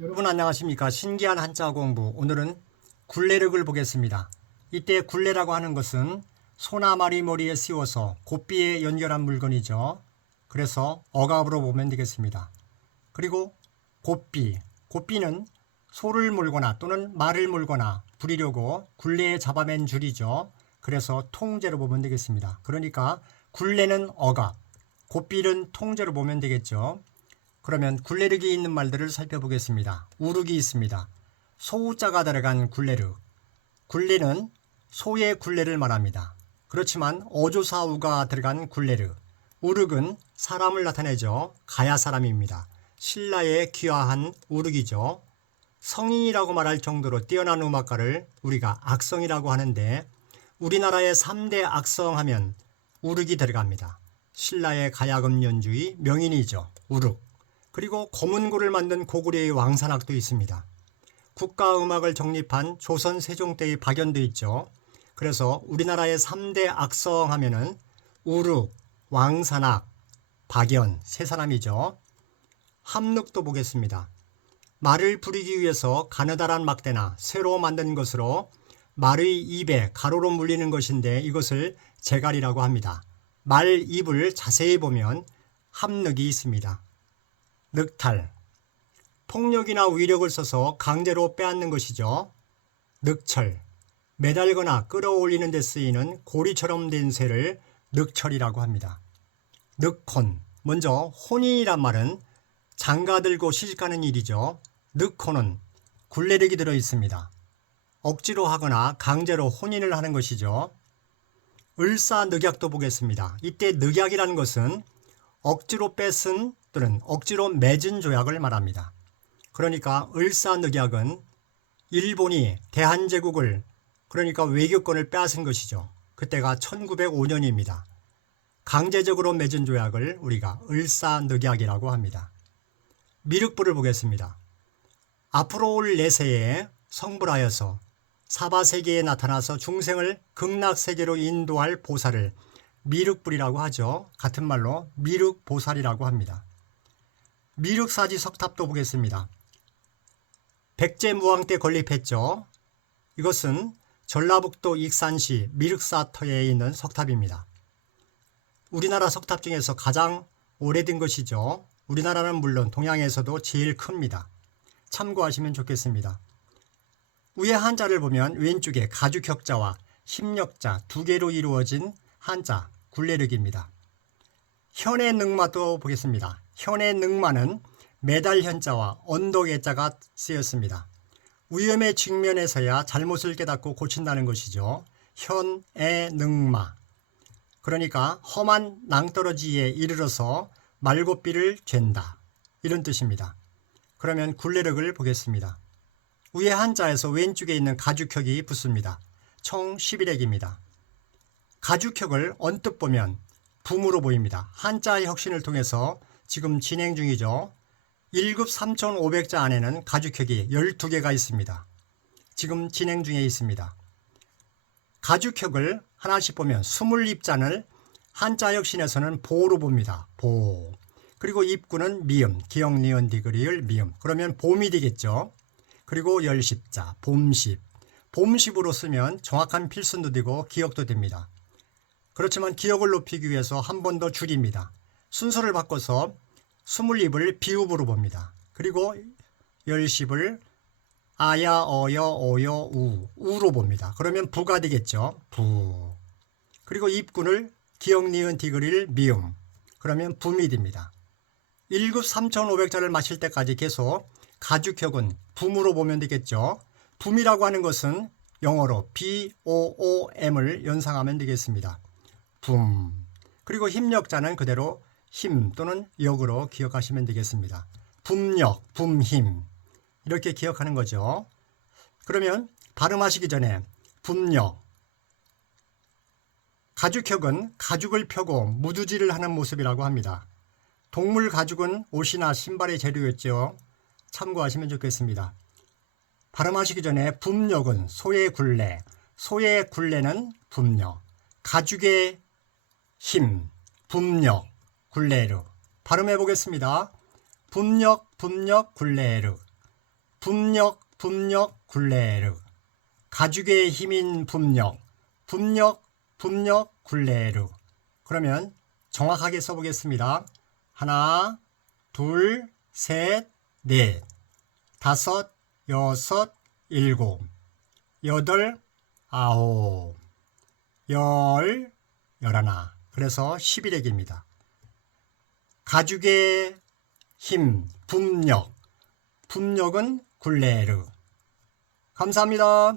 여러분 안녕하십니까? 신기한 한자 공부. 오늘은 굴레륵을 보겠습니다. 이때 굴레라고 하는 것은 소나 말이 머리에 씌워서 고삐에 연결한 물건이죠. 그래서 억압으로 보면 되겠습니다. 그리고 고삐. 고삐는 소를 몰거나 또는 말을 몰거나 부리려고 굴레에 잡아맨 줄이죠. 그래서 통제로 보면 되겠습니다. 그러니까 굴레는 억압, 고삐는 통제로 보면 되겠죠. 그러면 굴레륵이 있는 말들을 살펴보겠습니다. 우륵이 있습니다. 소우자가 들어간 굴레륵. 굴레는 소의 굴레를 말합니다. 그렇지만 어조사우가 들어간 굴레륵. 우륵은 사람을 나타내죠. 가야 사람입니다. 신라의 귀화한 우륵이죠. 성인이라고 말할 정도로 뛰어난 음악가를 우리가 악성이라고 하는데 우리나라의 3대 악성 하면 우륵이 들어갑니다. 신라의 가야금 연주의 명인이죠. 우륵. 그리고 고문고를 만든 고구려의 왕산악도 있습니다. 국가음악을 정립한 조선 세종 때의 박연도 있죠. 그래서 우리나라의 3대 악성 하면은 우륵, 왕산악, 박연 세 사람이죠. 함륵도 보겠습니다. 말을 부리기 위해서 가느다란 막대나 쇠로 만든 것으로 말의 입에 가로로 물리는 것인데 이것을 제갈이라고 합니다. 말 입을 자세히 보면 함륵이 있습니다. 늑탈, 폭력이나 위력을 써서 강제로 빼앗는 것이죠. 늑철, 매달거나 끌어올리는 데 쓰이는 고리처럼 된 쇠를 늑철이라고 합니다. 늑혼, 먼저 혼인이란 말은 장가 들고 시집가는 일이죠. 늑혼은 굴레륵이 들어 있습니다. 억지로 하거나 강제로 혼인을 하는 것이죠. 을사늑약도 보겠습니다. 이때 늑약이라는 것은 억지로 뺏은 또는 억지로 맺은 조약을 말합니다. 그러니까 을사늑약은 일본이 대한제국을 그러니까 외교권을 빼앗은 것이죠. 그때가 1905년입니다. 강제적으로 맺은 조약을 우리가 을사늑약이라고 합니다. 미륵불을 보겠습니다. 앞으로 올 내세에 성불하여서 사바세계에 나타나서 중생을 극락세계로 인도할 보살을 미륵불이라고 하죠. 같은 말로 미륵보살이라고 합니다. 미륵사지 석탑도 보겠습니다. 백제무왕 때 건립했죠. 이것은 전라북도 익산시 미륵사터에 있는 석탑입니다. 우리나라 석탑 중에서 가장 오래된 것이죠. 우리나라는 물론 동양에서도 제일 큽니다. 참고하시면 좋겠습니다. 위에 한자를 보면 왼쪽에 가죽혁자와 힘력자 두 개로 이루어진 한자 굴레륵입니다. 현의 늑마도 보겠습니다. 현의 늑마는 매달 현자와 언덕의 자가 쓰였습니다. 위험에 직면해서야 잘못을 깨닫고 고친다는 것이죠. 현의 늑마. 그러니까 험한 낭떠러지에 이르러서 말고삐를 잰다. 이런 뜻입니다. 그러면 굴레륵을 보겠습니다. 위에 한자에서 왼쪽에 있는 가죽혁이 붙습니다. 총 11액입니다. 가죽혁을 언뜻 보면 붐으로 보입니다. 한자의 혁신을 통해서 지금 진행 중이죠. 1급 3,500자 안에는 가죽혁이 12개가 있습니다. 지금 진행 중에 있습니다. 가죽혁을 하나씩 보면 20입자를 한자 혁신에서는 보로 봅니다. 보. 그리고 입구는 미음, 기역, 니은, 디귿을 미음. 그러면 봄이 되겠죠. 그리고 10십자, 봄십. 봄십으로 쓰면 정확한 필순도 되고 기억도 됩니다. 그렇지만 기억을 높이기 위해서 한 번 더 줄입니다. 순서를 바꿔서 20입을 비읍으로 봅니다. 그리고 10십을 아야, 어여, 오여, 우로 봅니다. 그러면 부가 되겠죠. 부. 그리고 입군을 기역, 니은, 디귿을 미음. 그러면 붐이 됩니다. 1급 3,500자를 마실 때까지 계속 가죽혁은 붐으로 보면 되겠죠. 붐이라고 하는 것은 영어로 BOOM을 연상하면 되겠습니다. 붐. 그리고 힘력자는 그대로 힘 또는 역으로 기억하시면 되겠습니다. 붐력, 붐힘. 이렇게 기억하는 거죠. 그러면 발음하시기 전에 붐력. 가죽혁은 가죽을 펴고 무두질을 하는 모습이라고 합니다. 동물 가죽은 옷이나 신발의 재료였죠. 참고하시면 좋겠습니다. 발음하시기 전에 붐력은 소의 굴레, 소의 굴레는 붐력, 가죽의 힘, 붐력, 굴레르. 발음해 보겠습니다. 붐력, 굴레르. 분력, 분력, 굴레르. 가죽의 힘인 분력, 분력, 분력, 굴레르. 그러면 정확하게 써보겠습니다. 하나, 둘, 셋, 넷, 다섯, 여섯, 일곱, 여덟, 아홉, 열, 열하나. 그래서 11액입니다. 가죽의 힘, 분력, 분력은 굴레르. 감사합니다.